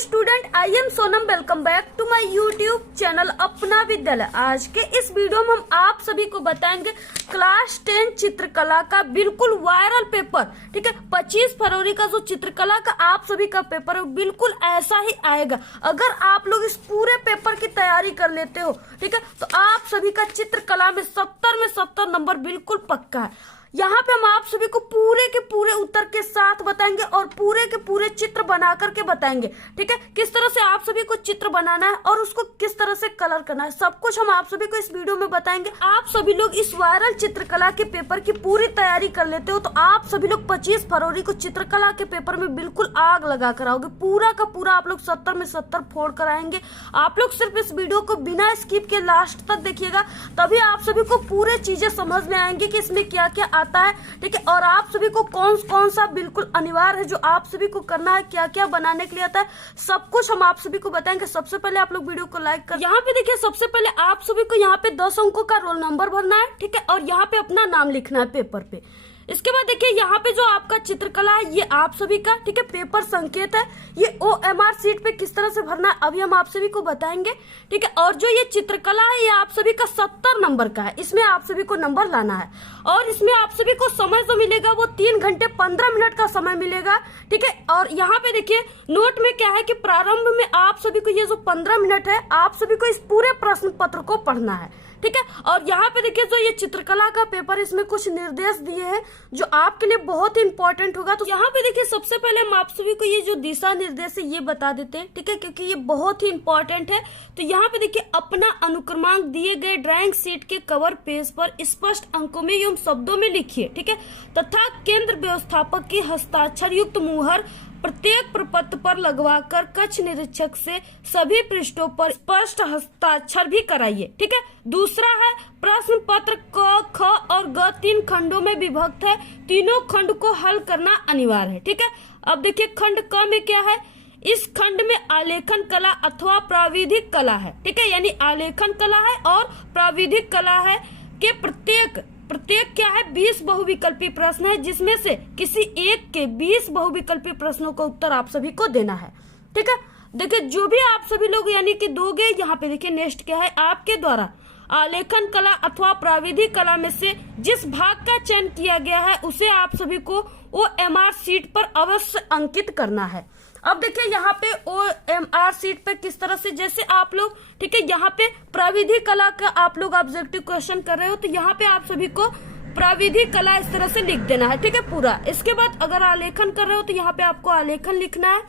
Student, I am Sonam. Welcome back to my YouTube channel Apna Vidyalaya. आज के इस वीडियो में हम आप सभी को बताएंगे क्लास 10 चित्रकला का बिल्कुल वायरल पेपर। ठीक है, 25 फरवरी का जो चित्रकला का आप सभी का पेपर है बिल्कुल ऐसा ही आएगा। अगर आप लोग इस पूरे पेपर की तैयारी कर लेते हो, ठीक है, तो आप सभी का चित्रकला में 70 नंबर बिल्कुल पक्का है। यहाँ पे हम आप सभी को पूरे के पूरे उत्तर के साथ बताएंगे और पूरे के पूरे चित्र बना करके बताएंगे। ठीक है, किस तरह से आप सभी को चित्र बनाना है और उसको किस तरह से कलर करना है, सब कुछ हम आप सभी को इस वीडियो में बताएंगे। आप सभी लोग इस वायरल चित्रकला के पेपर की पूरी तैयारी कर लेते हो तो आप सभी लोग 25 फरवरी को चित्रकला के पेपर में बिल्कुल आग लगा कर आओगे। पूरा का पूरा आप लोग 70 में 70 फोड़ कर आएंगे। आप लोग सिर्फ इस वीडियो को बिना स्किप के लास्ट तक देखिएगा, तभी आप सभी को पूरे चीजें समझ में आएंगी कि इसमें क्या क्या आता है। ठीक है, और आप सभी को कौन कौन सा बिल्कुल अनिवार्य है जो आप सभी को करना है, क्या क्या बनाने के लिए आता है, सब कुछ हम आप सभी को बताएंगे। सबसे पहले आप लोग वीडियो को लाइक कर, यहाँ पे देखिए सबसे पहले आप सभी को यहाँ पे 10 अंकों का रोल नंबर भरना है। ठीक है, और यहाँ पे अपना नाम लिखना है पेपर पे। इसके बाद देखिए यहाँ पे जो आपका चित्रकला है ये आप सभी का, ठीक है, पेपर संकेत है, ये OMR सीट पे किस तरह से भरना है अभी हम आप सभी को बताएंगे। ठीक है, और जो ये चित्रकला है ये आप सभी का 70 नंबर का है, इसमें आप सभी को नंबर लाना है। और इसमें आप सभी को समय जो मिलेगा वो 3 घंटे 15 मिनट का समय मिलेगा। ठीक है, और यहाँ पे देखिए नोट में क्या है कि प्रारंभ में आप सभी को ये जो 15 मिनट है आप सभी को इस पूरे प्रश्न पत्र को पढ़ना है। ठीक है, और यहाँ पे देखिए जो ये चित्रकला का पेपर है इसमें कुछ निर्देश दिए हैं जो आपके लिए बहुत ही इंपॉर्टेंट होगा। तो यहाँ पे देखिए सबसे पहले हम आप सभी को ये जो दिशा निर्देश है ये बता देते हैं। ठीक है, क्योंकि ये बहुत ही इंपॉर्टेंट है। तो यहाँ पे देखिए अपना अनुक्रमांक दिए गए ड्राइंग शीट के कवर पेज पर स्पष्ट अंकों में एवं शब्दों में लिखिए। ठीक है, तथा केंद्र व्यवस्थापक की हस्ताक्षर युक्त मुहर प्रत्येक प्रपत्र पर लगवाकर कक्ष निरीक्षक से सभी पृष्ठों पर स्पष्ट हस्ताक्षर भी कराइए। ठीक है, दूसरा है प्रश्न पत्र क, ख और ग 3 खंडों में विभक्त है, तीनों खंड को हल करना अनिवार्य है। ठीक है, अब देखिए खंड क में क्या है, इस खंड में आलेखन कला अथवा प्राविधिक कला है। ठीक है, यानी आलेखन कला है और प्राविधिक कला है के प्रत्येक क्या है 20 बहुविकल्पी प्रश्न है, जिसमें से किसी एक के 20 बहुविकल्पी प्रश्नों का उत्तर आप सभी को देना है। ठीक है, देखिए जो भी आप सभी लोग यानी कि दोगे, यहाँ पे देखिए नेक्स्ट क्या है, आपके द्वारा आलेखन कला अथवा प्राविधिक कला में से जिस भाग का चयन किया गया है उसे आप सभी को OMR सीट पर अवश्य अंकित करना है। अब देखिए यहाँ पे OMR सीट पे किस तरह से, जैसे आप लोग, ठीक है, यहाँ पे प्राविधिक कला का आप लोग ऑब्जेक्टिव क्वेश्चन कर रहे हो तो यहाँ पे आप सभी को प्राविधिक कला इस तरह से लिख देना है। ठीक है, पूरा। इसके बाद अगर आलेखन कर रहे हो तो यहाँ पे आपको आलेखन लिखना है।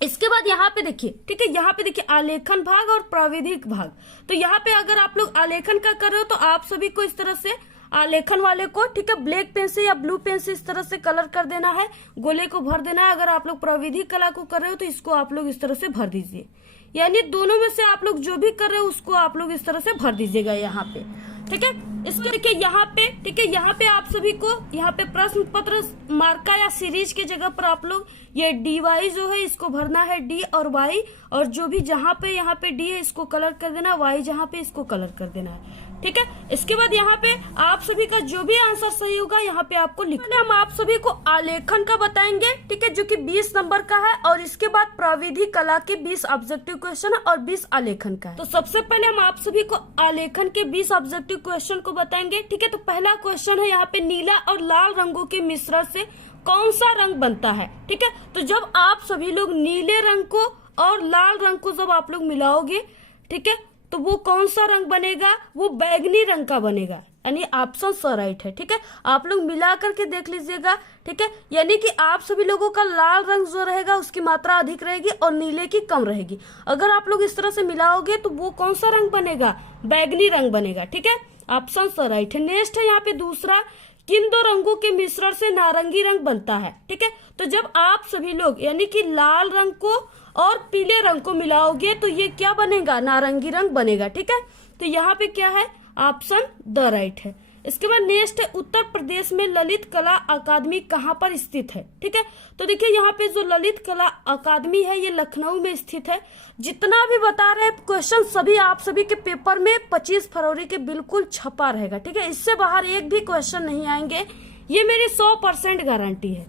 इसके बाद यहाँ पे देखिए, ठीक है, यहाँ पे देखिए आलेखन भाग और प्राविधिक भाग। तो यहाँ पे अगर आप लोग आलेखन का कर रहे हो तो आप सभी को इस तरह से आलेखन वाले को, ठीक है, ब्लैक पेन से या ब्लू पेन से इस तरह से कलर कर देना है, गोले को भर देना है। अगर आप लोग प्राविधिक कला को कर रहे हो तो इसको आप लोग इस तरह से भर दीजिए, यानी दोनों में से आप लोग जो भी कर रहे हो उसको आप लोग इस तरह से भर दीजिएगा यहाँ पे। ठीक है, इसके देखिए यहाँ पे, ठीक है, यहाँ पे आप सभी को यहाँ पे प्रश्न पत्र मार्का या सीरीज के जगह पर आप लोग ये DY जो है इसको भरना है, D और Y, और जो भी जहाँ पे यहाँ पे D है इसको कलर कर देना, Y जहाँ पे इसको कलर कर देना है। ठीक है, इसके बाद यहाँ पे आप सभी का जो भी आंसर सही होगा यहाँ पे आपको लिखना है। हम आप सभी को आलेखन का बताएंगे, ठीक है, जो कि 20 नंबर का है, और इसके बाद प्राविधिक कला के 20 ऑब्जेक्टिव क्वेश्चन है और 20 आलेखन का है। तो सबसे पहले हम आप सभी को आलेखन के 20 ऑब्जेक्टिव क्वेश्चन को बताएंगे। ठीक है, तो पहला क्वेश्चन है यहाँ पे नीला और लाल रंगों के मिश्रण से कौन सा रंग बनता है। ठीक है, तो जब आप सभी लोग नीले रंग को और लाल रंग को जब आप लोग मिलाओगे, ठीक है, तो वो कौन सा रंग बनेगा, वो बैगनी रंग का बनेगा, यानी ऑप्शन स राइट है। ठीक है, आप लोग मिला करके देख लीजिएगा। ठीक है, यानी कि आप सभी लोगों का लाल रंग जो रहेगा उसकी मात्रा अधिक रहेगी और नीले की कम रहेगी। अगर आप लोग इस तरह से मिलाओगे तो वो कौन सा रंग बनेगा, बैगनी रंग बनेगा। ठीक है, ऑप्शन स राइट है। नेक्स्ट है यहाँ पे दूसरा, किन दो रंगों के मिश्रण से नारंगी रंग बनता है। ठीक है, तो जब आप सभी लोग यानी कि लाल रंग को और पीले रंग को मिलाओगे तो ये क्या बनेगा, नारंगी रंग बनेगा। ठीक है, तो यहाँ पे क्या है, ऑप्शन द राइट है। इसके बाद नेक्स्ट है, उत्तर प्रदेश में ललित कला अकादमी कहाँ पर स्थित है। ठीक है, तो देखिए यहाँ पे जो ललित कला अकादमी है ये लखनऊ में स्थित है। जितना भी बता रहे हैं क्वेश्चन सभी आप सभी के पेपर में 25 फरवरी के बिल्कुल छपा रहेगा। ठीक है, इससे बाहर एक भी क्वेश्चन नहीं आएंगे, ये मेरी 100% गारंटी है।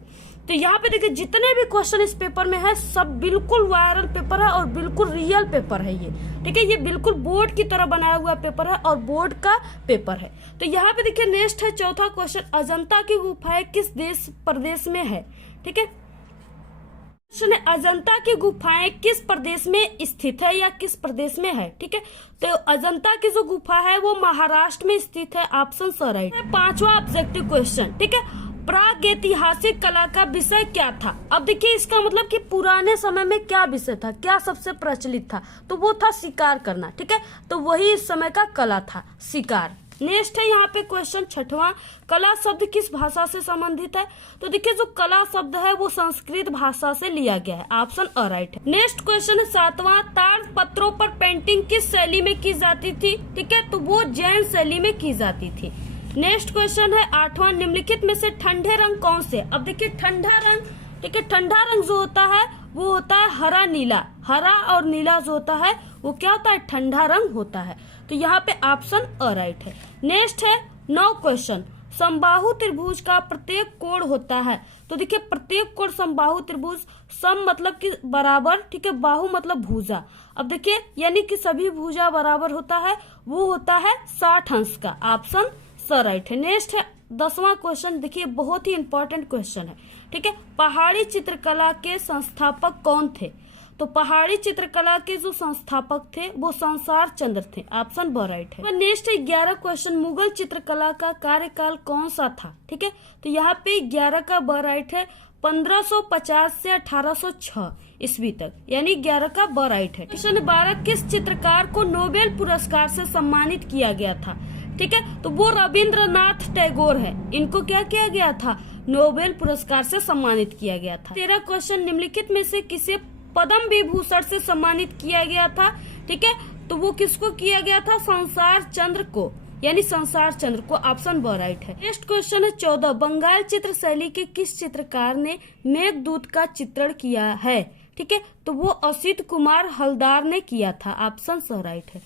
तो यहाँ पे देखिए जितने भी क्वेश्चन इस पेपर में है सब बिल्कुल वायरल पेपर है और बिल्कुल रियल पेपर है ये, ठीक है। ये बिल्कुल बोर्ड की तरह बनाया हुआ पेपर है और बोर्ड का पेपर है। तो यहाँ पे देखिए नेक्स्ट है चौथा क्वेश्चन, अजंता की गुफाएं किस देश प्रदेश में है, ठीक है। क्वेश्चन है अजंता की गुफाएं किस प्रदेश में स्थित है या किस प्रदेश में है, ठीक है। तो अजंता की जो गुफा है वो महाराष्ट्र में स्थित है, ऑप्शन स राइट है। पांचवा ऑब्जेक्टिव क्वेश्चन, ठीक है, प्रागैतिहासिक कला का विषय क्या था। अब देखिए इसका मतलब कि पुराने समय में क्या विषय था, क्या सबसे प्रचलित था, तो वो था शिकार करना, ठीक है। तो वही इस समय का कला था, शिकार। नेक्स्ट है यहाँ पे क्वेश्चन छठवां, कला शब्द किस भाषा से संबंधित है। तो देखिए जो कला शब्द है वो संस्कृत भाषा से लिया गया है, ऑप्शन अ राइट है। नेक्स्ट क्वेश्चन है सातवां, तार पत्रों पर पेंटिंग किस शैली में की जाती थी, ठीक है। तो वो जैन शैली में की जाती थी। नेक्स्ट क्वेश्चन है आठवां, निम्नलिखित में से ठंडे रंग कौन से। अब देखिए ठंडा रंग, ठीक है, ठंडा रंग जो होता है वो होता है हरा नीला। हरा और नीला जो होता है वो क्या होता है, ठंडा रंग होता है। तो यहाँ पे ऑप्शन अ राइट है। नेक्स्ट है 9 क्वेश्चन, समबाहु त्रिभुज का प्रत्येक कोण होता है। तो देखिए प्रत्येक कोण समबाहु त्रिभुज, सम मतलब कि बराबर, ठीक है, बाहु मतलब भुजा। अब देखिए यानी कि सभी भुजा बराबर होता है, वो होता है 60 अंश का, ऑप्शन स राइट है। नेक्स्ट है 10वां क्वेश्चन, देखिए बहुत ही इंपॉर्टेंट क्वेश्चन है, ठीक है, पहाड़ी चित्रकला के संस्थापक कौन थे। तो पहाड़ी चित्रकला के जो संस्थापक थे वो संसार चंद्र थे, ऑप्शन ब राइट है। नेक्स्ट है 11 क्वेश्चन, मुगल चित्रकला का कार्यकाल कौन सा था, ठीक है। तो यहाँ पे 11 का ब राइट है, 1550 से 1806 ईस्वी तक, यानी 11 का ब राइट है। क्वेश्चन 12, किस चित्रकार को नोबेल पुरस्कार से सम्मानित किया गया था, ठीक है। तो वो रविंद्रनाथ टैगोर है, इनको क्या किया गया था, नोबेल पुरस्कार से सम्मानित किया गया था। 13 क्वेश्चन, निम्नलिखित में से किसे पद्म विभूषण से सम्मानित किया गया था, ठीक है। तो वो किसको किया गया था, संसार चंद्र को, यानी संसार चंद्र को, ऑप्शन ब राइट है। नेक्स्ट क्वेश्चन है 14, बंगाल चित्र शैली के किस चित्रकार ने मेघदूत का चित्रण किया है, ठीक है। तो वो असित कुमार हलदार ने किया था, ऑप्शन स राइट है।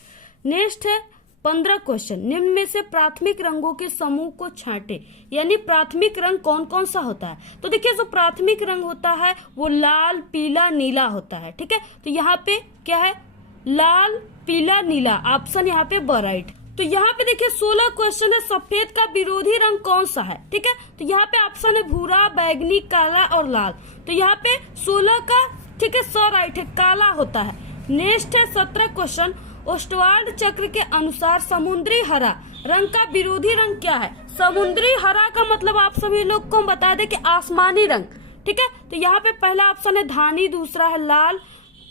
नेक्स्ट है 15 क्वेश्चन, निम्न में से प्राथमिक रंगों के समूह को छांटे, यानी प्राथमिक रंग कौन कौन सा होता है। तो देखिए जो प्राथमिक रंग होता है वो लाल पीला नीला होता है, ठीक है। तो यहाँ पे क्या है, लाल पीला नीला, ऑप्शन यहाँ पे ब राइट। तो यहाँ पे देखिए 16 क्वेश्चन है, सफेद का विरोधी रंग कौन सा है, ठीक है। तो यहाँ पे ऑप्शन है भूरा, बैगनी, काला और लाल। तो यहाँ पे 16 का, ठीक है, स राइट है, काला होता है। नेक्स्ट है 17 क्वेश्चन, ओस्टवाल्ड चक्र के अनुसार समुद्री हरा रंग का विरोधी रंग क्या है। समुद्री हरा का मतलब आप सभी लोग को हम बता दें कि आसमानी रंग, ठीक है। तो यहाँ पे पहला ऑप्शन है धानी, दूसरा है लाल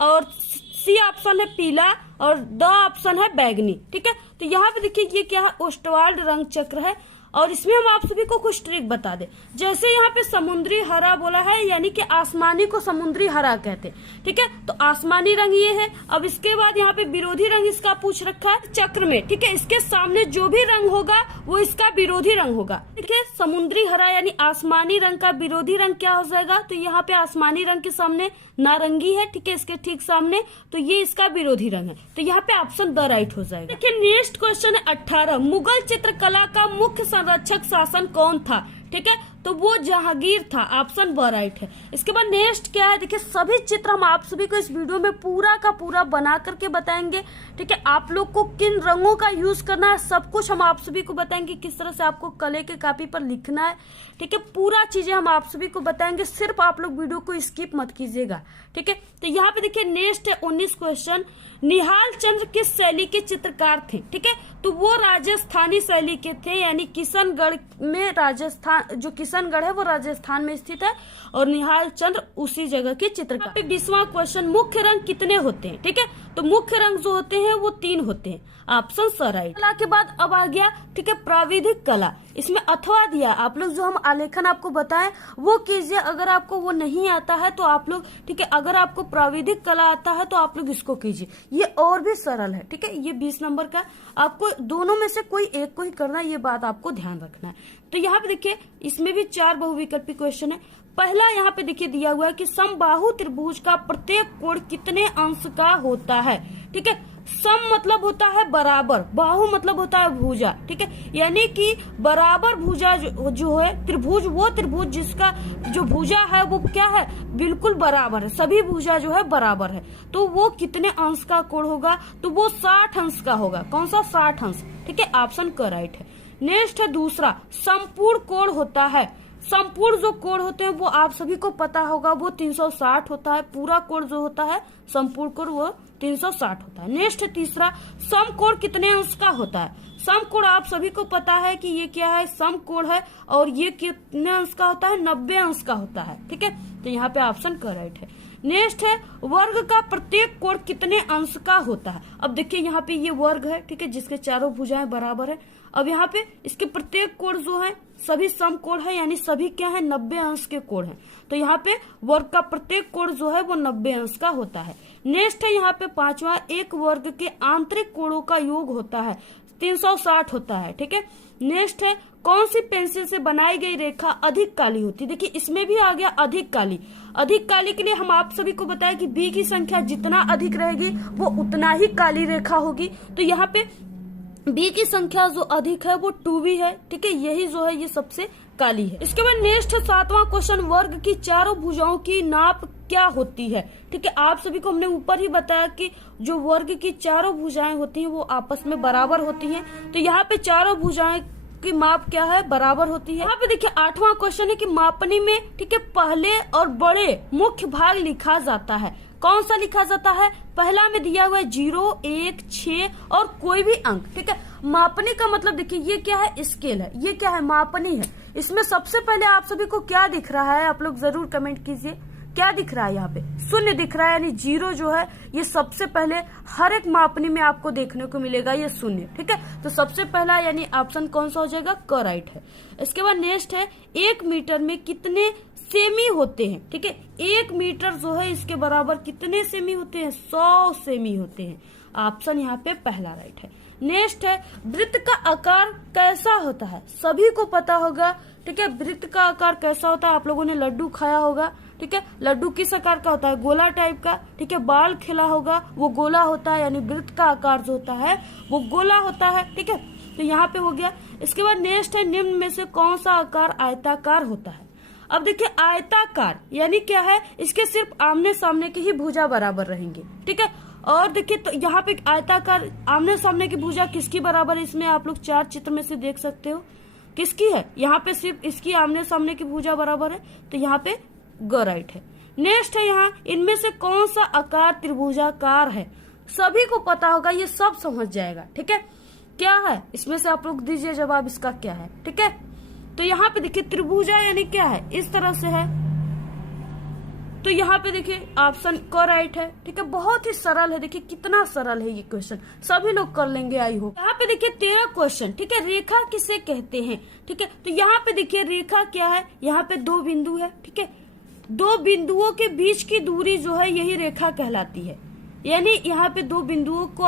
और सी ऑप्शन है पीला और द ऑप्शन है बैगनी, ठीक है। तो यहाँ पे देखिए ये क्या है, ओस्टवाल्ड रंग चक्र है और इसमें हम आप सभी को कुछ ट्रिक बता दें। जैसे यहाँ पे समुद्री हरा बोला है, यानी कि आसमानी को समुद्री हरा कहते हैं, ठीक है। तो आसमानी रंग ये है। अब इसके बाद यहाँ पे विरोधी रंग इसका पूछ रखा है चक्र में, ठीक है। इसके सामने जो भी रंग होगा वो इसका विरोधी रंग होगा, ठीक है। समुद्री हरा यानी आसमानी रंग का विरोधी रंग क्या हो जाएगा, तो यहाँ पे आसमानी रंग के सामने नारंगी है, ठीक है, इसके ठीक सामने, तो ये इसका विरोधी रंग है। तो यहाँ पे ऑप्शन द राइट हो जाएगा। देखिए नेक्स्ट क्वेश्चन है 18, मुगल चित्रकला का मुख्य संरक्षक शासन कौन था, ठीक है। तो वो जहांगीर था, ऑप्शन ब राइट है। इसके बाद नेक्स्ट क्या है, देखिए सभी चित्र हम आप सभी को इस वीडियो में पूरा का पूरा बना करके बताएंगे, ठीक है। आप लोग को किन रंगों का यूज करना है सब कुछ हम आप सभी को बताएंगे, किस तरह से आपको कलर के कॉपी पर लिखना है, ठीक है। पूरा चीजें हम आप सभी को बताएंगे, सिर्फ आप लोग वीडियो को स्किप मत कीजिएगा, ठीक है। तो यहाँ पे देखिए नेक्स्ट है 19 क्वेश्चन, निहाल चंद्र किस शैली के चित्रकार थे, ठीक है। तो वो राजस्थानी शैली के थे, यानी किशनगढ़ में, राजस्थान जो किशनगढ़ है वो राजस्थान में स्थित है और निहाल चंद्र उसी जगह के चित्रकार। 20वां क्वेश्चन, मुख्य रंग कितने होते हैं, ठीक है। तो मुख्य रंग जो होते हैं वो 3 होते हैं, ऑप्शन स राइट। कला के बाद अब आ गया, ठीक है, प्राविधिक कला। इसमें अथवा दिया, आप लोग जो हम आलेखन आपको बताएं वो कीजिए, अगर आपको वो नहीं आता है तो आप लोग, ठीक है, अगर आपको प्राविधिक कला आता है तो आप लोग इसको कीजिए, ये और भी सरल है, ठीक है। ये 20 नंबर का, आपको दोनों में से कोई एक को ही करना है, ये बात आपको ध्यान रखना है। तो यहाँ पे देखिए इसमें भी 4 बहुविकल्पी क्वेश्चन है। पहला यहाँ पे देखिए दिया हुआ है कि समबाहु त्रिभुज का प्रत्येक कोण कितने अंश का होता है, ठीक है। सम मतलब होता है बराबर, बाहु मतलब होता है भुजा, ठीक है। यानी कि बराबर भुजा जो है त्रिभुज, वो त्रिभुज जिसका जो भुजा है वो क्या है, बिल्कुल बराबर है, सभी भुजा जो है बराबर है। तो वो कितने अंश का कोण होगा, तो वो 60 अंश का होगा। कौन सा, 60 अंश, ठीक है। ऑप्शन करेक्ट है। नेक्स्ट है दूसरा, संपूर्ण कोण होता है। संपूर्ण जो कोण होते हैं वो आप सभी को पता होगा, वो 360 होता है। पूरा कोण जो होता है संपूर्ण कोण वो 360 होता है। नेक्स्ट तीसरा, समकोण कितने अंश का होता है। समकोण आप सभी को पता है कि ये क्या है, समकोण है, और ये कितने अंश का होता है, 90 अंश का होता है, ठीक है। तो यहाँ पे ऑप्शन करेक्ट है। नेक्स्ट है, वर्ग का प्रत्येक कोण कितने अंश का होता है। अब देखिए यहाँ पे ये वर्ग है, ठीक है, जिसके चारों भुजाएं बराबर है। अब यहाँ पे इसके प्रत्येक कोण जो है सभी समकोण है, यानी सभी क्या है, 90 अंश के कोण है। तो यहाँ पे वर्ग का प्रत्येक कोण जो है वो 90 अंश का होता है। नेक्स्ट है यहाँ पे पांचवा, एक वर्ग के आंतरिक कोणों का योग होता है 360 होता है, ठीक है। नेक्स्ट है, कौन सी पेंसिल से बनाई गई रेखा अधिक काली होती है। देखिए इसमें भी आ गया अधिक काली। अधिक काली के लिए हम आप सभी को बताया कि बी की संख्या जितना अधिक रहेगी वो उतना ही काली रेखा होगी। तो यहाँ पे बी की संख्या जो अधिक है वो 2b है, ठीक है। यही जो है ये सबसे काली है। इसके बाद नेक्स्ट 7वां क्वेश्चन, वर्ग की चारों भुजाओं की नाप क्या होती है, ठीक है। आप सभी को हमने ऊपर ही बताया कि जो वर्ग की चारों भुजाएं होती हैं वो आपस में बराबर होती हैं। तो यहाँ पे चारों भुजाएं की माप क्या है, बराबर होती है। यहाँ पे देखिए 8वां क्वेश्चन है कि मापनी में, ठीक है, पहले और बड़े मुख्य भाग लिखा जाता है। कौन सा लिखा जाता है, पहला में दिया हुआ है 0, 1, 6 और कोई भी अंक, ठीक है। मापनी का मतलब देखिए ये क्या है, स्केल है, ये क्या है, मापनी है। इसमें सबसे पहले आप सभी को क्या दिख रहा है, आप लोग जरूर कमेंट कीजिए, क्या दिख रहा है। यहाँ पे शून्य दिख रहा है, यानी 0 जो है ये सबसे पहले हर एक मापनी में आपको देखने को मिलेगा, ये शून्य, ठीक है। तो सबसे पहला यानी ऑप्शन कौन सा हो जाएगा, करेक्ट है। इसके बाद नेक्स्ट है, 1 मीटर में कितने सेमी होते हैं, ठीक है। 1 मीटर जो है इसके बराबर कितने सेमी होते हैं, 100 सेमी होते हैं। ऑप्शन यहाँ पे पहला राइट है। नेक्स्ट है, वृत्त का आकार कैसा होता है, सभी को पता होगा, ठीक है। वृत्त का आकार कैसा होता है, आप लोगों ने लड्डू खाया होगा, ठीक है। लड्डू किस आकार का होता है, गोला टाइप का, ठीक है। बाल खिला होगा वो गोला होता है, यानी वृत्त का आकार जो होता है वो गोला होता है, ठीक है। तो यहाँ पे हो गया। इसके बाद नेक्स्ट है, निम्न में से कौन सा आकार आयताकार होता है। अब देखिए आयताकार यानी क्या है, इसके सिर्फ आमने सामने की ही भुजा बराबर रहेंगे, ठीक है। और देखिए तो यहाँ पे आयताकार आमने सामने की भुजा किसकी बराबर है, इसमें आप लोग 4 चित्र में से देख सकते हो किसकी है। यहाँ पे सिर्फ इसकी आमने सामने की भुजा बराबर है, तो यहाँ पे राइट है। नेक्स्ट है, यहाँ इनमें से कौन सा आकार त्रिभुजाकार है, सभी को पता होगा, ये सब समझ जाएगा, ठीक है। क्या है इसमें से आप लोग दीजिए जवाब, इसका क्या है, ठीक है। तो यहाँ पे देखिए त्रिभुजा यानी क्या है, इस तरह से है। तो यहाँ पे देखिए ऑप्शन करेक्ट है, ठीक है। बहुत ही सरल है, देखिए कितना सरल है ये क्वेश्चन, सभी लोग कर लेंगे आई होप। यहाँ पे देखिए 13 क्वेश्चन, ठीक है। रेखा किसे कहते हैं, ठीक है। तो यहाँ पे देखिए रेखा क्या है, यहाँ पे 2 बिंदु है, ठीक है। 2 बिंदुओं के बीच की दूरी जो है यही रेखा कहलाती है। यानी यहाँ पे 2 बिंदुओं को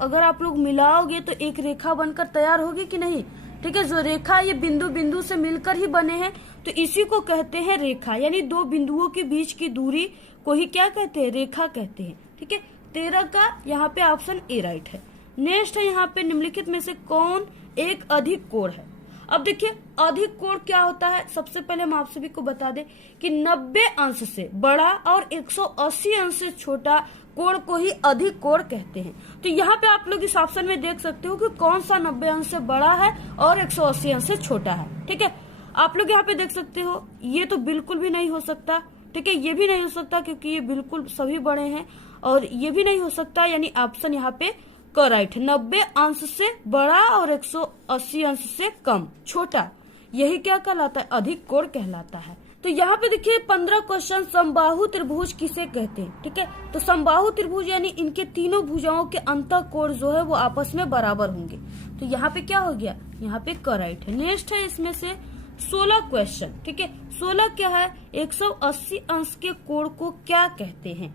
अगर आप लोग मिलाओगे तो एक रेखा बनकर तैयार होगी कि नहीं, ठीक है। जो रेखा ये बिंदु बिंदु से मिलकर ही बने हैं, तो इसी को कहते हैं रेखा। यानी 2 बिंदुओं के बीच की दूरी को ही क्या कहते हैं, रेखा कहते हैं, ठीक है। 13 का यहाँ पे ऑप्शन ए राइट है। नेक्स्ट है, यहाँ पे निम्नलिखित में से कौन एक अधिक कोण है। अब देखिए अधिक कोण क्या होता है, सबसे पहले हम आप सभी को बता दें कि 90 अंश से बड़ा और 180 अंश से छोटा कोण को ही अधिक कोण कहते हैं। तो यहाँ पे आप लोग इस ऑप्शन में देख सकते हो कि कौन सा 90 अंश से बड़ा है और 180 अंश से छोटा है, ठीक है। आप लोग यहाँ पे देख सकते हो, ये तो बिल्कुल भी नहीं हो सकता, ठीक है। ये भी नहीं हो सकता क्योंकि ये बिल्कुल सभी बड़े हैं, और ये भी नहीं हो सकता, यानी ऑप्शन यहाँ पे करेक्ट, 90 अंश से बड़ा और 180 अंश से कम छोटा, यही क्या कहलाता है, अधिक कोण कहलाता है। तो यहाँ पे देखिए 15 क्वेश्चन, समबाहु त्रिभुज किसे कहते हैं, ठीक है। तो समबाहु त्रिभुज यानी इनके तीनों भुजाओं के अंतः कोण जो है वो आपस में बराबर होंगे। तो यहाँ पे क्या हो गया, यहाँ पे करेक्ट है। नेक्स्ट है इसमें से 16 क्वेश्चन, ठीक है। 16 क्या है, 180 अंश के कोण को क्या कहते हैं,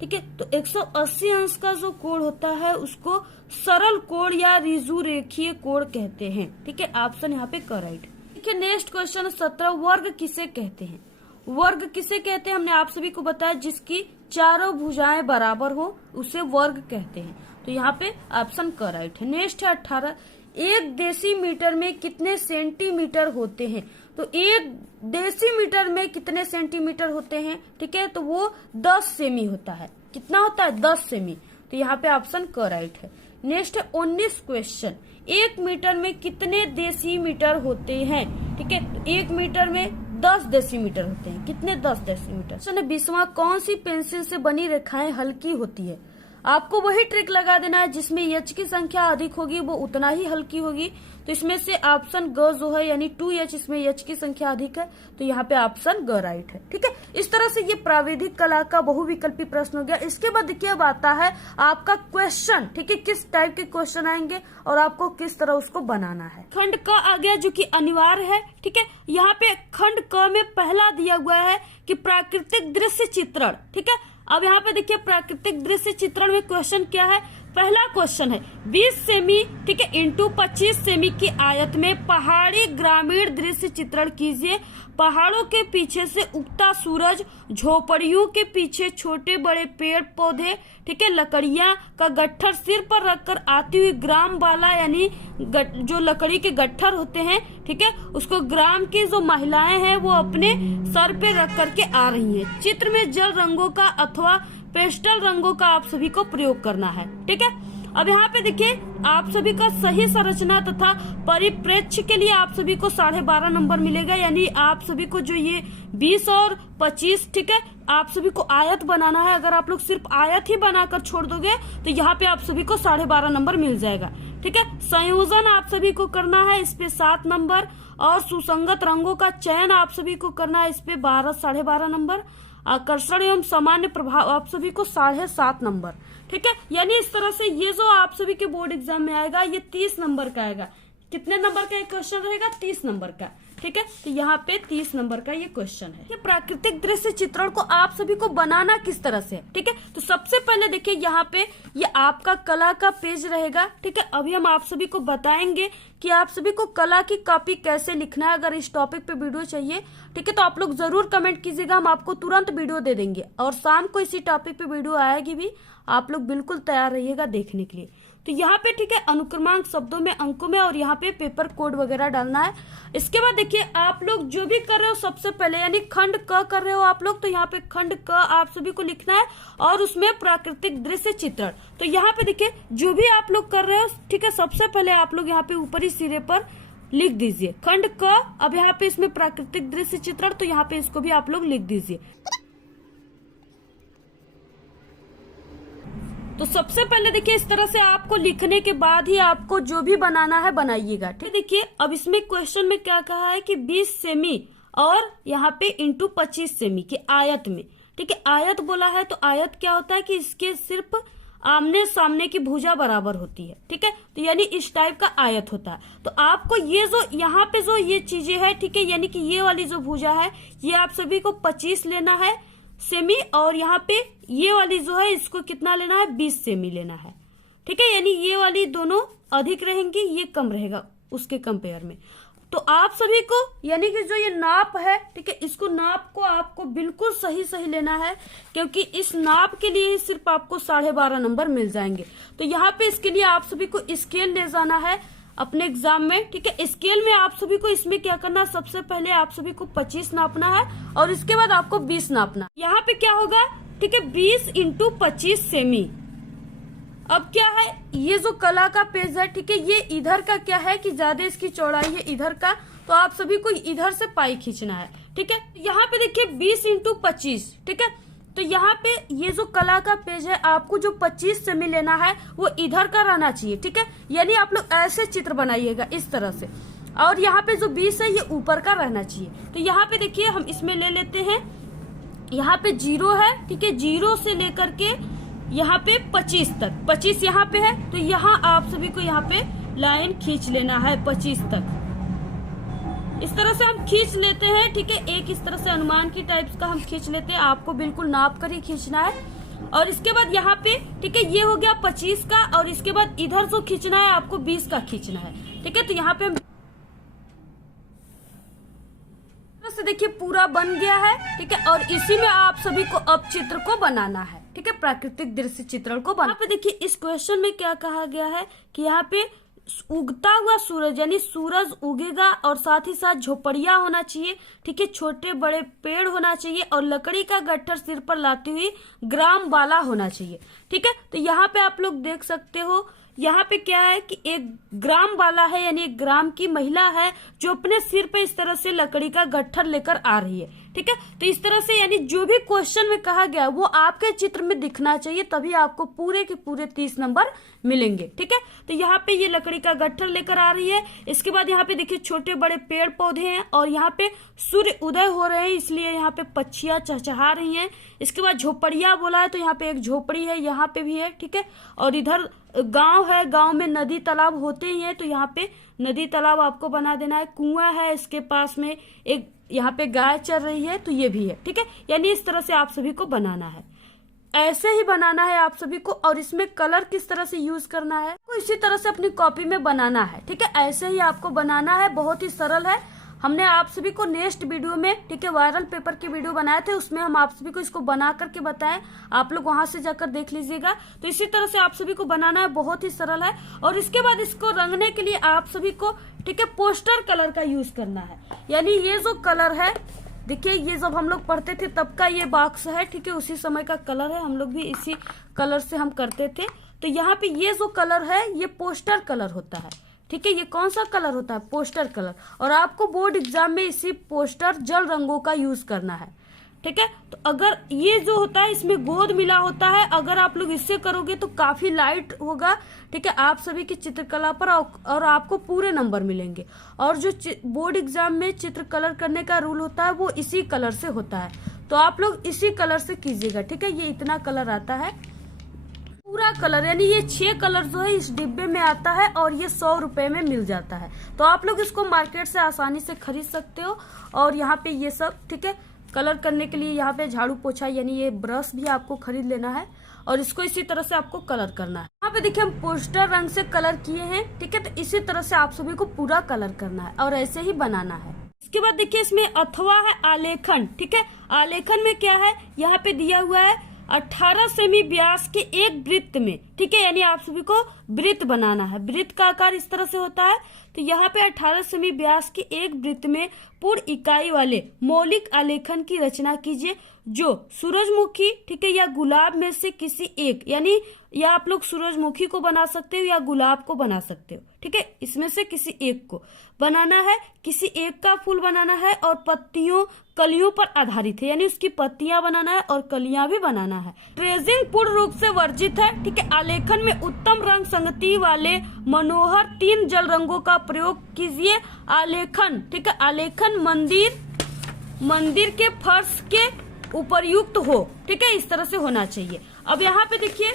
ठीक है। तो 180 अंश का जो कोण होता है उसको सरल कोण या ऋजु रेखीय कोण कहते हैं, ठीक है। ऑप्शन यहाँ पे करेक्ट। ठीक है। नेक्स्ट क्वेश्चन 17, वर्ग किसे कहते हैं। वर्ग किसे कहते हैं, हमने आप सभी को बताया जिसकी चारों भुजाएं बराबर हो उसे वर्ग कहते हैं। तो यहाँ पे ऑप्शन करेक्ट है। नेक्स्ट है 18, 1 डेसीमीटर में कितने सेंटीमीटर होते हैं? तो 1 डेसीमीटर में कितने सेंटीमीटर होते हैं? ठीक है, तो वो 10 सेमी होता है। कितना होता है? 10 सेमी। तो यहाँ पे ऑप्शन करेक्ट है। नेक्स्ट है 19 क्वेश्चन, 1 मीटर में कितने डेसीमीटर होते हैं? ठीक है, 1 मीटर में 10 डेसीमीटर होते हैं। कितने? 10 डेसीमीटर। क्वेश्चन 20वां, कौन सी पेंसिल से बनी रेखाएं हल्की होती है? आपको वही ट्रिक लगा देना है, जिसमें एच की संख्या अधिक होगी वो उतना ही हल्की होगी। तो इसमें से ऑप्शन ग जो है यानी 2H, इसमें एच की संख्या अधिक है, तो यहाँ पे ऑप्शन ग राइट है। ठीक है, इस तरह से ये प्राविधिक कला का बहुविकल्पी प्रश्न हो गया। इसके बाद देखिए अब आता है आपका क्वेश्चन। ठीक है, किस टाइप के क्वेश्चन आएंगे और आपको किस तरह उसको बनाना है। खंड क आ गया जो कि अनिवार्य है। ठीक है, यहाँ पे खंड क में पहला दिया हुआ है कि प्राकृतिक दृश्य चित्रण। ठीक है, अब यहाँ पे देखिए प्राकृतिक दृश्य चित्रण में क्वेश्चन क्या है। पहला क्वेश्चन है 20 सेमी, ठीक है, इंटू 25 सेमी की आयत में पहाड़ी ग्रामीण दृश्य चित्रण कीजिए। पहाड़ों के पीछे से उगता सूरज, झोपड़ियों के पीछे छोटे बड़े पेड़ पौधे, ठीक है, लकड़ियां का गट्ठर सिर पर रखकर आती हुई ग्राम बाला यानी जो लकड़ी के गट्ठर होते हैं, ठीक है, उसको ग्राम की जो महिलाएं हैं वो अपने सर पे रख करके आ रही हैं। चित्र में जल रंगों का अथवा पेस्टल रंगों का आप सभी को प्रयोग करना है। ठीक है, अब यहाँ पे देखिए आप सभी का सही संरचना तथा परिप्रेक्ष्य के लिए आप सभी को 12.5 नंबर मिलेगा। यानी आप सभी को जो ये 20 और 25, ठीक है, आप सभी को आयत बनाना है। अगर आप लोग सिर्फ आयत ही बनाकर छोड़ दोगे तो यहाँ पे आप सभी को 12.5 नंबर मिल जाएगा। ठीक है, संयोजन आप सभी को करना है, इस पे 7 नंबर, और सुसंगत रंगों का चयन आप सभी को करना है, इस पे 12.5 नंबर। आकर्षण एवं सामान्य प्रभाव आप सभी को 7.5 नंबर। ठीक है, यानी इस तरह से ये जो आप सभी के बोर्ड एग्जाम में आएगा ये 30 नंबर का आएगा। कितने नंबर का ये क्वेश्चन रहेगा? 30 नंबर का। ठीक है, तो यहाँ पे 30 नंबर का ये क्वेश्चन है। ये प्राकृतिक दृश्य चित्रण को आप सभी को बनाना किस तरह से है? ठीक है, तो सबसे पहले देखिए यहाँ पे ये आपका कला का पेज रहेगा। ठीक है, अभी हम आप सभी को बताएंगे कि आप सभी को कला की कॉपी कैसे लिखना है। अगर इस टॉपिक पे वीडियो चाहिए, ठीक है, तो आप लोग जरूर कमेंट कीजिएगा, हम आपको तुरंत वीडियो दे देंगे। और शाम को इसी टॉपिक पे वीडियो आएगी भी, आप लोग बिल्कुल तैयार रहिएगा देखने के लिए। तो यहाँ पे ठीक है अनुक्रमांक शब्दों में, अंकों में, और यहाँ पे पेपर कोड वगैरह डालना है। इसके बाद देखिए आप लोग जो भी कर रहे हो सबसे पहले यानी खंड क कर रहे हो आप लोग, तो यहाँ पे खंड क आप सभी को लिखना है और उसमें प्राकृतिक दृश्य चित्रण। तो यहाँ पे देखिए जो भी आप लोग कर रहे हो, ठीक है, सबसे पहले आप लोग यहाँ पे ऊपरी सिरे पर लिख दीजिए खंड क। अब यहाँ पे इसमें प्राकृतिक दृश्य चित्रण, तो यहाँ पे इसको भी आप लोग लिख दीजिए। तो सबसे पहले देखिए इस तरह से आपको लिखने के बाद ही आपको जो भी बनाना है बनाइएगा। ठीक, देखिए अब इसमें क्वेश्चन में क्या कहा है कि 20 सेमी और यहाँ पे इंटू 25 सेमी की आयत में। ठीक है, आयत बोला है तो आयत क्या होता है कि इसके सिर्फ आमने सामने की भुजा बराबर होती है। ठीक है, तो यानी इस टाइप का आयत होता है। तो आपको ये जो यहाँ पे जो ये चीजें है, ठीक है, यानी कि ये वाली जो भुजा है ये आप सभी को 25 लेना है सेमी, और यहाँ पे ये वाली जो है इसको कितना लेना है? 20 सेमी लेना है। ठीक है, यानी ये वाली दोनों अधिक रहेंगी, ये कम रहेगा उसके कंपेयर में। तो आप सभी को यानी कि जो ये नाप है, ठीक है, इसको नाप को आपको बिल्कुल सही सही लेना है, क्योंकि इस नाप के लिए ही सिर्फ आपको 12.5 नंबर मिल जाएंगे। तो यहाँ पे इसके लिए आप सभी को स्केल ले जाना है अपने एग्जाम में। ठीक है, स्केल में आप सभी को इसमें क्या करना, सबसे पहले आप सभी को 25 नापना है और इसके बाद आपको 20 नापना। यहाँ पे क्या होगा, ठीक है, 20 इंटू 25 सेमी। अब क्या है, ये जो कला का पेज है, ठीक है, ये इधर का क्या है कि ज्यादा इसकी चौड़ाई है इधर का, तो आप सभी को इधर से पाई खींचना है। ठीक है, यहाँ पे देखिए 20 इंटू 25। ठीक है, तो यहाँ पे ये जो कला का पेज है आपको जो 25 सेमी लेना है वो इधर का रहना चाहिए। ठीक है, यानी आप लोग ऐसे चित्र बनाइएगा इस तरह से, और यहाँ पे जो 20 है ये ऊपर का रहना चाहिए। तो यहाँ पे देखिए हम इसमें ले लेते हैं, यहाँ पे 0 है, ठीक है, 0 से लेकर के यहाँ पे 25 तक, 25 यहाँ पे है, तो यहाँ आप सभी को यहाँ पे लाइन खींच लेना है 25 तक। इस तरह से हम खींच लेते हैं। ठीक है, एक इस तरह से अनुमान की टाइप्स का हम खींच लेते हैं, आपको बिल्कुल नाप कर ही खींचना है। और इसके बाद यहाँ पे ठीक है ये हो गया 25 का, और इसके बाद इधर जो खींचना है आपको 20 का खींचना है। ठीक है, तो यहाँ पे हम देखिए पूरा बन गया है, ठीक है। और इसी में आप सभी को अब चित्र को बनाना है, ठीक है, प्राकृतिक दृश्य चित्रण को बना। यहाँ पे देखिए इस क्वेश्चन में क्या कहा गया है कि यहाँ पे उगता हुआ सूरज यानी सूरज उगेगा और साथ ही साथ झोपड़िया होना चाहिए, ठीक है, छोटे बड़े पेड़ होना चाहिए और लकड़ी का गट्ठर सिर पर लाती हुई ग्राम बाला होना चाहिए, ठीक है। तो यहाँ पे आप लोग देख सकते हो, यहाँ पे क्या है कि एक ग्राम बाला है यानी एक ग्राम की महिला है जो अपने सिर पे इस तरह से लकड़ी का गट्ठर लेकर आ रही है, ठीक है। तो इस तरह से यानी जो भी क्वेश्चन में कहा गया वो आपके चित्र में दिखना चाहिए, तभी आपको पूरे के पूरे 30 नंबर मिलेंगे, ठीक है। तो यहाँ पे ये लकड़ी का गट्ठर लेकर आ रही है। इसके बाद यहाँ पे देखिए छोटे बड़े पेड़ पौधे हैं और यहाँ पे सूर्य उदय हो रहे हैं, इसलिए यहाँ पे पक्षियां चहचहा रही हैं। इसके बाद झोपड़िया बोला है तो यहाँ पे एक झोपड़ी है, यहाँ पे भी है, ठीक है। और इधर गांव है, गांव में नदी तालाब होते ही हैं, तो यहाँ पे नदी तालाब आपको बना देना है। कुआं है, इसके पास में एक यहाँ पे गाय चल रही है, तो ये भी है, ठीक है। यानी इस तरह से आप सभी को बनाना है, ऐसे ही बनाना है आप सभी को। और इसमें कलर किस तरह से यूज करना है तो इसी तरह से अपनी कॉपी में बनाना है, ठीक है। ऐसे ही आपको बनाना है, बहुत ही सरल है। हमने आप सभी को नेक्स्ट वीडियो में, ठीक है, वायरल पेपर की वीडियो बनाए थे, उसमें हम आप सभी को इसको बना करके बताएं, आप लोग वहां से जाकर देख लीजिएगा। तो इसी तरह से आप सभी को बनाना है, बहुत ही सरल है। और इसके बाद इसको रंगने के लिए आप सभी को, ठीक है, पोस्टर कलर का यूज करना है। यानी ये जो कलर है, देखिए ये जब हम लोग पढ़ते थे तब का ये बॉक्स है, ठीक है, उसी समय का कलर है, हम लोग भी इसी कलर से हम करते थे। तो यहाँ पे ये जो कलर है ये पोस्टर कलर होता है, ठीक है। ये कौन सा कलर होता है? Poster colour. और आपको बोर्ड एग्जाम में इसी पोस्टर जल रंगों का यूज करना है, ठीक है। तो अगर ये जो होता है इसमें गोद मिला होता है, अगर आप लोग इससे करोगे तो काफी लाइट होगा, ठीक है, आप सभी की चित्रकला पर, और आपको पूरे नंबर मिलेंगे। और जो बोर्ड एग्जाम में चित्र कलर करने का रूल होता है वो इसी कलर से होता है, तो आप लोग इसी कलर से कीजिएगा, ठीक है। ये इतना कलर आता है पूरा कलर, यानी ये 6 कलर जो है इस डिब्बे में आता है और ये 100 रुपए में मिल जाता है। तो आप लोग इसको मार्केट से आसानी से खरीद सकते हो। और यहाँ पे ये सब, ठीक है, कलर करने के लिए यहाँ पे झाड़ू पोछा यानी ये ब्रश भी आपको खरीद लेना है और इसको इसी तरह से आपको कलर करना है। यहाँ पे देखिए हम पोस्टर रंग से कलर किए हैं, ठीक है। तो इसी तरह से आप सभी को पूरा कलर करना है और ऐसे ही बनाना है। इसके बाद देखिए इसमें अथवा है आलेखन, ठीक है। आलेखन में क्या है, यहाँ पे दिया हुआ है 18 सेमी व्यास के एक वृत्त में, ठीक है, यानी आप सभी को वृत्त बनाना है। वृत्त का आकार इस तरह से होता है। तो यहाँ पे 18 सेमी व्यास के एक वृत्त में पूर्ण इकाई वाले मौलिक आलेखन की रचना कीजिए जो सूरजमुखी, ठीक है, या गुलाब में से किसी एक, यानी या आप लोग सूरजमुखी को बना सकते हो या गुलाब को बना सकते हो, ठीक है, इसमें से किसी एक को बनाना है। किसी एक का फूल बनाना है और पत्तियों कलियों पर आधारित है, यानी उसकी पत्तियां बनाना है और कलियां भी बनाना है। ट्रेजिंग पूर्ण रूप से वर्जित है, ठीक है। आलेखन में उत्तम रंग संगति वाले मनोहर 3 जल रंगों का प्रयोग कीजिए। आलेखन, ठीक है, आलेखन मंदिर के फर्श के उपरयुक्त हो, ठीक है, इस तरह से होना चाहिए। अब यहाँ पे देखिए,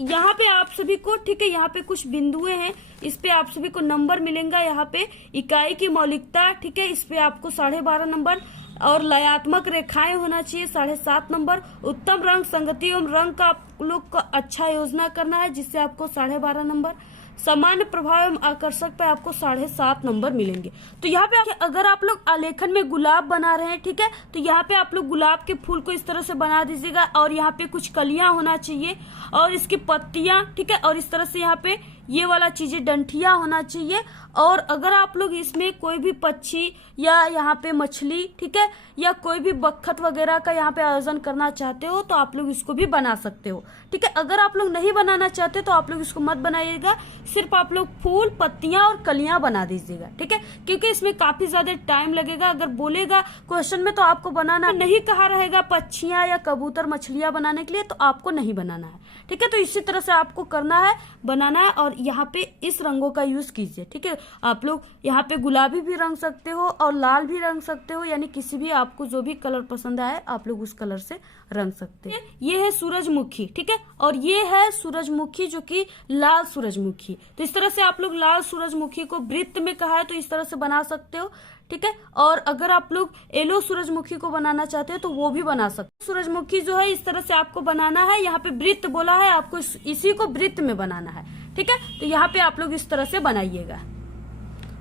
यहाँ पे आप सभी को, ठीक है, यहाँ पे कुछ बिंदुएं हैं, इस पे आप सभी को नंबर मिलेगा। यहाँ पे इकाई की मौलिकता, ठीक है, इस पे आपको 12.5 नंबर। और लयात्मक रेखाएं होना चाहिए 7.5 नंबर। उत्तम रंग संगति एवं रंग का आप लोग को अच्छा योजना करना है जिससे आपको 12.5 नंबर। सामान्य प्रभाव एवं आकर्षक पे आपको 7.5 नंबर मिलेंगे। तो यहाँ पे अगर आप लोग आलेखन में गुलाब बना रहे हैं, ठीक है, तो यहाँ पे आप लोग गुलाब के फूल को इस तरह से बना दीजिएगा और यहाँ पे कुछ कलियां होना चाहिए और इसकी पत्तियां, ठीक है, और इस तरह से यहाँ पे ये वाला चीजें डंठियां होना चाहिए। और अगर आप लोग इसमें कोई भी पक्षी या यहाँ पे मछली, ठीक है, या कोई भी बखत वगैरह का यहाँ पे आयोजन करना चाहते हो तो आप लोग इसको भी बना सकते हो, ठीक है। अगर आप लोग नहीं बनाना चाहते तो आप लोग इसको मत बनाइएगा, सिर्फ आप लोग फूल, पत्तियां और कलियां बना दीजिएगा, ठीक है, क्योंकि इसमें काफी ज्यादा टाइम लगेगा। अगर बोलेगा क्वेश्चन में तो आपको बनाना नहीं कहा रहेगा पक्षियां या कबूतर, मछलियां बनाने के लिए, तो आपको नहीं बनाना है, ठीक है। तो इसी तरह से आपको करना है, बनाना है और यहाँ पे इस रंगों का यूज कीजिए, ठीक है। आप लोग यहाँ पे गुलाबी भी रंग सकते हो और लाल भी रंग सकते हो, यानी किसी भी आपको जो भी कलर पसंद आए आप लोग उस कलर से रंग सकते हैं। ये है सूरजमुखी, ठीक है, और ये है सूरजमुखी जो कि लाल सूरजमुखी। तो इस तरह से आप लोग लाल सूरजमुखी को वृत्त में कहा है तो इस तरह से बना सकते हो, ठीक है। और अगर आप लोग येलो सूरजमुखी को बनाना चाहते हो तो वो भी बना सकते हो। सूरजमुखी जो है इस तरह से आपको बनाना है। यहाँ पे वृत्त बोला है, आपको इसी को वृत्त में बनाना है, ठीक है। तो यहाँ पे आप लोग इस तरह से बनाइएगा।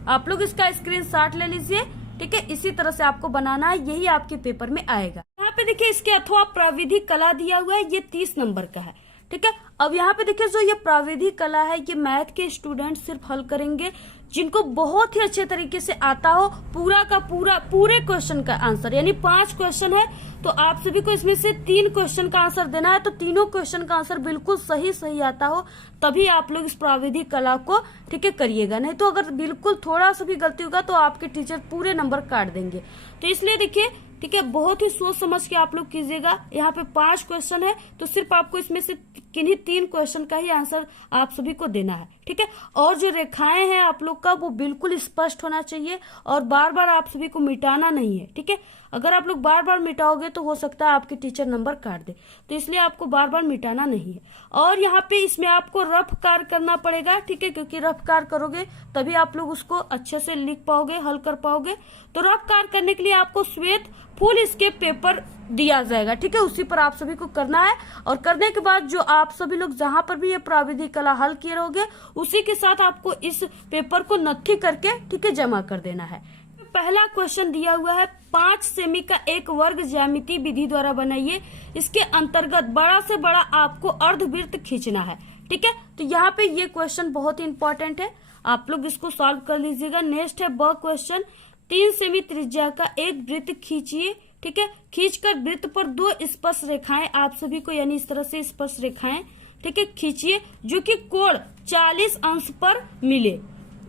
आप लोग इसका स्क्रीनशॉट ले लीजिए, ठीक है, इसी तरह से आपको बनाना है, यही आपके पेपर में आएगा। यहाँ पे देखिए इसके अथवा प्राविधिक कला दिया हुआ है, ये 30 नंबर का है। ठीक है, अब यहाँ पे देखिए जो ये प्राविधिक कला है ये मैथ के स्टूडेंट सिर्फ हल करेंगे जिनको बहुत ही अच्छे तरीके से आता हो पूरा का पूरा पूरे क्वेश्चन का आंसर, यानी 5 क्वेश्चन है तो आप सभी को इसमें से 3 क्वेश्चन का आंसर देना है, तो तीनों क्वेश्चन का आंसर बिल्कुल सही आता हो तभी आप लोग इस प्राविधिक कला को ठीक है करिएगा, नहीं तो अगर बिल्कुल थोड़ा सा भी गलती होगा तो आपके टीचर पूरे नंबर काट देंगे। तो इसलिए देखिए ठीक है बहुत ही सोच समझ के आप लोग कीजिएगा। यहाँ पे 5 क्वेश्चन है तो सिर्फ आपको इसमें से किन्हीं 3 क्वेश्चन का ही आंसर आप सभी को देना है। ठीक है, और जो रेखाएं हैं आप लोग का वो बिल्कुल स्पष्ट होना चाहिए और बार बार आप सभी को मिटाना नहीं है। ठीक है, अगर आप लोग बार बार मिटाओगे तो हो सकता है आपके टीचर नंबर काट दे, तो इसलिए आपको बार बार मिटाना नहीं है। और यहाँ पे इसमें आपको रफ कार्य करना पड़ेगा। ठीक है, क्योंकि रफ कार्य करोगे तभी आप लोग उसको अच्छे से लिख पाओगे, हल कर पाओगे। तो रफ कार्य करने के लिए आपको श्वेत फुल स्केप पेपर दिया जाएगा। ठीक है, उसी पर आप सभी को करना है और करने के बाद जो आप सभी लोग जहां पर भी ये प्राविधिक कला हल किए रहोगे उसी के साथ आपको इस पेपर को नत्थी करके ठीक है जमा कर देना है। पहला क्वेश्चन दिया हुआ है 5 सेमी का एक वर्ग ज्यामिति विधि द्वारा बनाइए, इसके अंतर्गत बड़ा से बड़ा आपको अर्धवृत्त खींचना है। ठीक है, तो यहाँ पे ये क्वेश्चन बहुत ही इंपॉर्टेंट है, आप लोग इसको सॉल्व कर लीजिएगा। नेक्स्ट है ब क्वेश्चन 3 सेमी त्रिज्या का एक वृत्त खींचिए। ठीक है, खींचकर वृत्त पर 2 स्पर्श रेखाएं आप सभी को, यानी इस तरह से स्पर्श रेखाएं ठीक है खींचिए जो कि कोण 40 अंश पर मिले।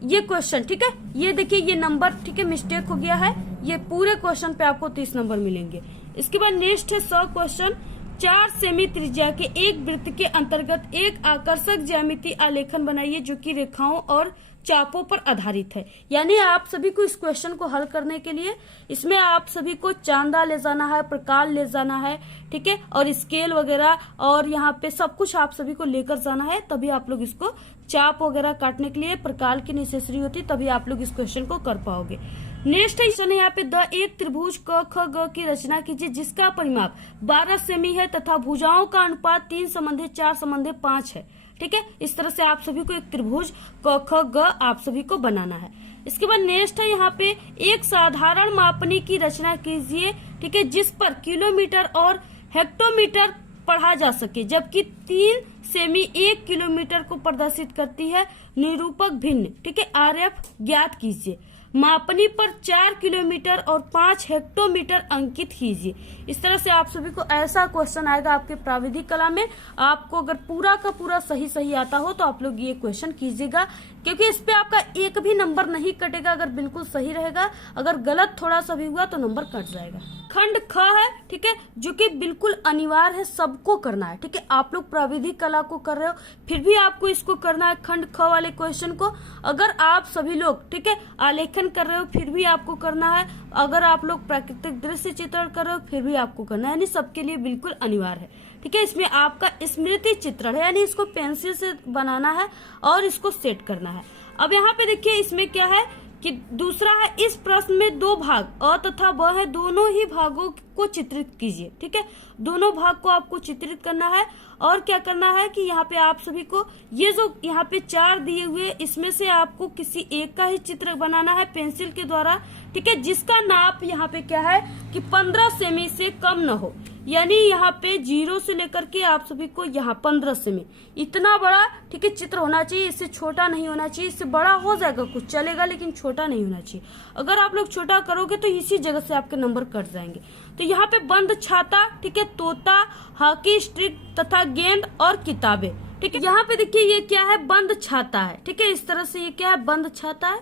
ये क्वेश्चन ठीक है, ये देखिए ये नंबर ठीक है मिस्टेक हो गया है, ये पूरे क्वेश्चन पे आपको 30 नंबर मिलेंगे। इसके बाद नेक्स्ट है 100 क्वेश्चन 4 सेमी त्रिज्या के एक वृत्त के अंतर्गत एक आकर्षक ज्यामिति आलेखन बनाइए जो कि रेखाओं और चापों पर आधारित है। यानी आप सभी को इस क्वेश्चन को हल करने के लिए इसमें आप सभी को चांदा ले जाना है, प्रकार ले जाना है। ठीक है, और स्केल वगैरह और यहाँ पे सब कुछ आप सभी को लेकर जाना है, तभी आप लोग इसको चाप वगैरह काटने के लिए प्रकार की नेसेसरी होती, तभी आप लोग इस क्वेश्चन को कर पाओगे। नेक्स्ट क्वेश्चन है यहाँ पे द एक त्रिभुज क ख ग की रचना कीजिए जिसका परिमाप 12 सेमी है तथा भुजाओं का अनुपात 3:4:5 है। ठीक है, इस तरह से आप सभी को एक त्रिभुज क ख ग आप सभी को बनाना है। इसके बाद नेक्स्ट है यहाँ पे एक साधारण मापनी की रचना कीजिए। ठीक है, जिस पर किलोमीटर और हेक्टोमीटर पढ़ा जा सके, जबकि 3 सेमी 1 किलोमीटर को प्रदर्शित करती है। निरूपक भिन्न ठीक है RF ज्ञात कीजिए। मापनी पर 4 किलोमीटर और 5 हेक्टोमीटर अंकित कीजिए। इस तरह से आप सभी को ऐसा क्वेश्चन आएगा आपके प्राविधिक कला में। आपको अगर पूरा का पूरा सही आता हो तो आप लोग ये क्वेश्चन कीजिएगा, क्योंकि इस पे आपका एक भी नंबर नहीं कटेगा अगर बिल्कुल सही रहेगा। अगर गलत थोड़ा सा भी हुआ तो नंबर कट जाएगा। खंड ख है ठीक है, जो कि बिल्कुल अनिवार्य है, सबको करना है। ठीक है, आप लोग प्राविधिक कला को कर रहे हो फिर भी आपको इसको करना है, खंड ख वाले क्वेश्चन को। अगर आप सभी लोग ठीक है आलेखन कर रहे हो फिर भी आपको करना है, अगर आप लोग प्राकृतिक दृश्य चित्रण कर रहे हो फिर भी आपको करना है, यानी सबके लिए बिल्कुल अनिवार्य है। ठीक है, इसमें आपका स्मृति चित्रण है, यानी इसको पेंसिल से बनाना है और इसको सेट करना है। अब यहाँ पे देखिए इसमें क्या है कि दूसरा है इस प्रश्न में 2 भाग अ तथा ब है, दोनों ही भागों को चित्रित कीजिए। ठीक है, दोनों भाग को आपको चित्रित करना है। और क्या करना है कि यहाँ पे आप सभी को ये जो यहाँ पे 4 दिए हुए इसमें से आपको किसी एक का ही चित्र बनाना है पेंसिल के द्वारा। ठीक है, जिसका नाप यहाँ पे क्या है कि 15 सेमी से कम न हो, यानी यहाँ पे 0 से लेकर के आप सभी को यहाँ 15 सेमी इतना बड़ा ठीक है चित्र होना चाहिए, इससे छोटा नहीं होना चाहिए। इससे बड़ा हो जाएगा कुछ चलेगा लेकिन छोटा नहीं होना चाहिए। अगर आप लोग छोटा करोगे तो इसी जगह से आपके नंबर कट जाएंगे। तो यहाँ पे बंद छाता ठीक है, तोता, हॉकी स्टिक तथा गेंद और किताबें। ठीक है, यहाँ पे देखिए ये क्या है, बंद छाता है। ठीक है, इस तरह से ये क्या है, बंद छाता है।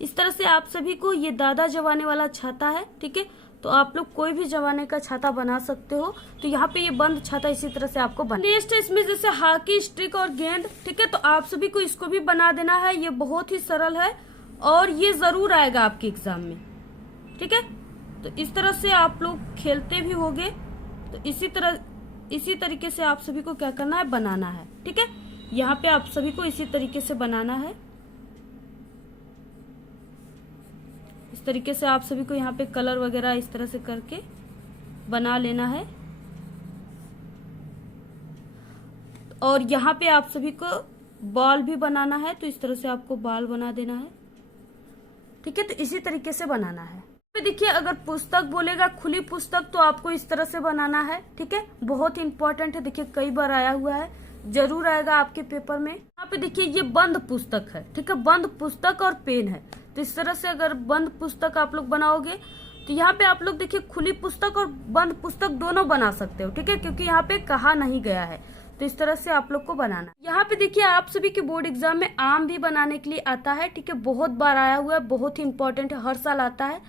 इस तरह से आप सभी को ये दादा जमाने वाला छाता है। ठीक है, तो आप लोग कोई भी जमाने का छाता बना सकते हो। तो यहाँ पे ये बंद छाता इसी तरह से आपको बना। नेक्स्ट इसमें जैसे हॉकी स्टिक और गेंद। ठीक है, तो आप सभी को इसको भी बना देना है। ये बहुत ही सरल है और ये जरूर आएगा आपके एग्जाम में। ठीक है, तो इस तरह से आप लोग खेलते भी होगे, तो इसी तरीके से आप सभी को क्या करना है, बनाना है। ठीक है, यहाँ पे आप सभी को इसी तरीके से बनाना है। इस तरीके से आप सभी को यहाँ पे कलर वगैरह इस तरह से करके बना लेना है। और यहाँ पे आप सभी को बॉल भी बनाना है, तो इस तरह से आपको बॉल बना देना है। ठीक है, तो इसी तरीके से बनाना है। देखिए अगर पुस्तक बोलेगा खुली पुस्तक तो आपको इस तरह से बनाना है, ठीक है। बहुत इंपॉर्टेंट है, देखिए कई बार आया हुआ है, जरूर आएगा आपके पेपर में। यहाँ पे देखिए ये बंद पुस्तक है, ठीक है, बंद पुस्तक और पेन है। तो इस तरह से अगर बंद पुस्तक आप लोग बनाओगे तो यहाँ पे आप लोग देखिए खुली पुस्तक और बंद पुस्तक दोनों बना सकते हो, ठीक है, क्योंकि यहाँ पे कहा नहीं गया है। तो इस तरह से आप लोग को बनाना। यहाँ पे देखिए आप सभी के बोर्ड एग्जाम में आम भी बनाने के लिए आता है, ठीक है, बहुत बार आया हुआ है, बहुत ही इंपॉर्टेंट है, हर साल आता है।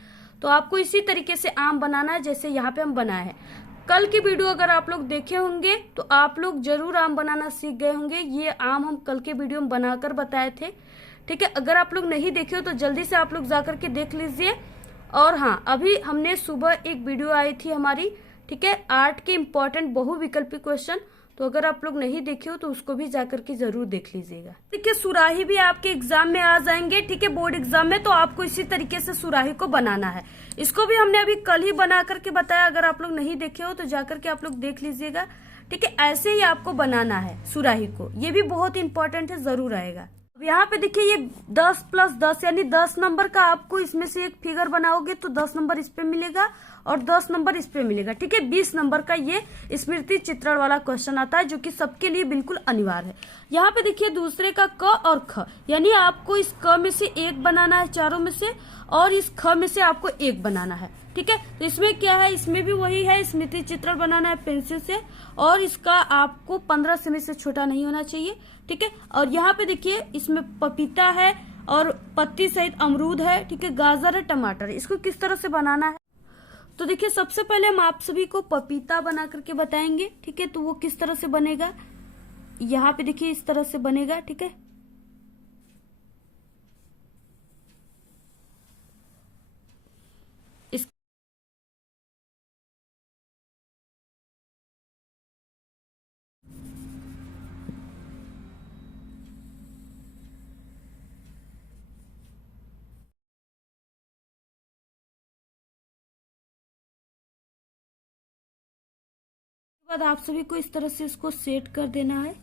तो आपको इसी तरीके से आम बनाना है जैसे यहाँ पे हम बनाए हैं। कल की वीडियो अगर आप लोग देखे होंगे तो आप लोग जरूर आम बनाना सीख गए होंगे। ये आम हम कल के वीडियो में बनाकर बताए थे, ठीक है। अगर आप लोग नहीं देखे हो तो जल्दी से आप लोग जाकर के देख लीजिए। और हाँ, अभी हमने सुबह एक वीडियो आई थी हमारी, ठीक है, आर्ट के इम्पोर्टेंट बहुविकल्पी क्वेश्चन। तो अगर आप लोग नहीं देखे हो तो उसको भी जाकर के जरूर देख लीजिएगा। देखिए सुराही भी आपके एग्जाम में आ जाएंगे, ठीक है, बोर्ड एग्जाम में। तो आपको इसी तरीके से सुराही को बनाना है। इसको भी हमने अभी कल ही बना करके बताया, अगर आप लोग नहीं देखे हो तो जाकर के आप लोग देख लीजिएगा, ठीक है। ऐसे ही आपको बनाना है सुराही को, ये भी बहुत इंपॉर्टेंट है, जरूर आएगा। यहाँ पे देखिए ये 10 + 10 यानी 10 नंबर का आपको इसमें से एक फिगर बनाओगे तो 10 नंबर इस पे मिलेगा और 10 नंबर इस पे मिलेगा, ठीक है। 20 नंबर का ये स्मृति चित्रण वाला क्वेश्चन आता है जो कि सबके लिए बिल्कुल अनिवार्य है। यहाँ पे देखिए दूसरे का क और ख, यानी आपको इस क में से एक बनाना है चारों में से, और इस ख में से आपको एक बनाना है, ठीक है। तो इसमें क्या है, इसमें भी वही है, स्मृति चित्रण बनाना है पेंसिल से, और इसका आपको 15 सेमी से छोटा नहीं होना चाहिए, ठीक है। और यहाँ पे देखिए इसमें पपीता है और पत्ती सहित अमरूद है, ठीक है, गाजर है, टमाटर है। इसको किस तरह से बनाना है तो देखिए सबसे पहले हम आप सभी को पपीता बना करके बताएंगे, ठीक है। तो वो किस तरह से बनेगा, यहाँ पे देखिए इस तरह से बनेगा, ठीक है। इस बाद आप सभी को इस तरह से इसको सेट कर देना है,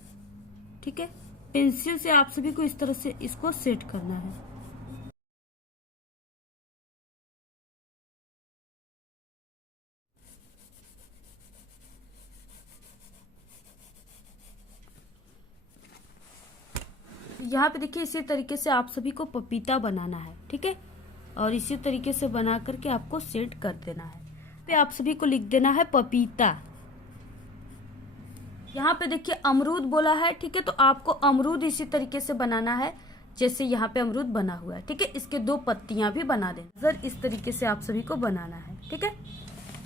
ठीक है। पेंसिल से आप सभी को इस तरह से इसको सेट करना है। यहाँ पे देखिए इसी तरीके से आप सभी को पपीता बनाना है, ठीक है, और इसी तरीके से बना करके आपको सेट कर देना है। पे आप सभी को लिख देना है पपीता। यहाँ पे देखिए अमरूद बोला है, ठीक है, तो आपको अमरूद इसी तरीके से बनाना है जैसे यहाँ पे अमरूद बना हुआ है, ठीक है। इसके 2 पत्तियां भी बना देना, सर इस तरीके से आप सभी को बनाना है, ठीक है।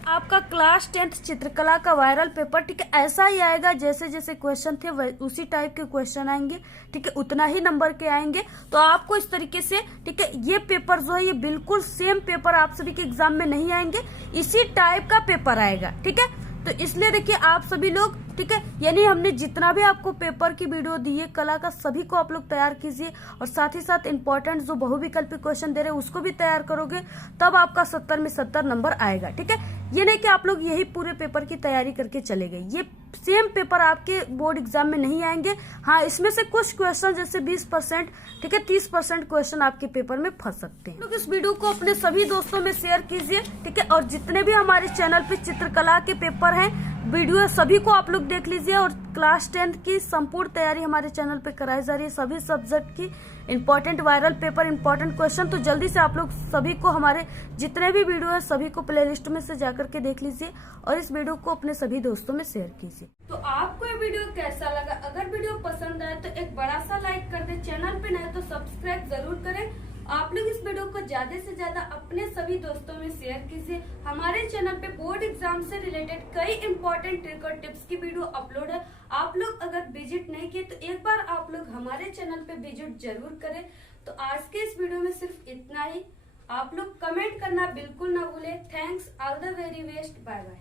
आपका क्लास 10th चित्रकला का वायरल पेपर, ठीक है, ऐसा ही आएगा जैसे जैसे क्वेश्चन थे उसी टाइप के क्वेश्चन आएंगे, ठीक है, उतना ही नंबर के आएंगे। तो आपको इस तरीके से, ठीक है, ये पेपर जो है ये बिल्कुल सेम पेपर आप सभी के एग्जाम में नहीं आएंगे, इसी टाइप का पेपर आएगा, ठीक है। तो इसलिए देखिए आप सभी लोग, ठीक है, यानी हमने जितना भी आपको पेपर की वीडियो दी है कला का, सभी को आप लोग तैयार कीजिए, और साथ ही साथ इंपॉर्टेंट जो बहुविकल्पी क्वेश्चन दे रहे हैं उसको भी तैयार करोगे, तब आपका 70 में 70 नंबर आएगा, ठीक है। ये नहीं कि आप लोग यही पूरे पेपर की तैयारी करके चले गए, ये सेम पेपर आपके बोर्ड एग्जाम में नहीं आएंगे। हाँ, इसमें से कुछ क्वेश्चन जैसे 20%, ठीक है, 30% क्वेश्चन आपके पेपर में फंस सकते हैं। लोग इस वीडियो को अपने सभी दोस्तों में शेयर कीजिए, ठीक है, और जितने भी हमारे चैनल पे चित्रकला के पेपर हैं वीडियो सभी को आप लोग देख लीजिए। और क्लास 10th की संपूर्ण तैयारी हमारे चैनल पे कराई जा रही है, सभी सब्जेक्ट की important viral paper, important question. तो जल्दी से आप लोग सभी को हमारे जितने भी वीडियो है सभी को प्लेलिस्ट में से जाकर के देख लीजिए, और इस वीडियो को अपने सभी दोस्तों में शेयर कीजिए। तो आपको ये वीडियो कैसा लगा, अगर वीडियो पसंद आए तो एक बड़ा सा लाइक कर दे, चैनल पे नए तो सब्सक्राइब जरूर करें। आप लोग इस वीडियो को ज्यादा से ज्यादा अपने सभी दोस्तों में शेयर कीजिए। हमारे चैनल पे बोर्ड एग्जाम से रिलेटेड कई इंपॉर्टेंट ट्रिक और टिप्स की वीडियो अपलोड है। आप लोग अगर विजिट नहीं किए तो एक बार आप लोग हमारे चैनल पे विजिट जरूर करें। तो आज के इस वीडियो में सिर्फ इतना ही। आप लोग कमेंट करना बिल्कुल ना भूले। Thanks, all the very best, bye bye.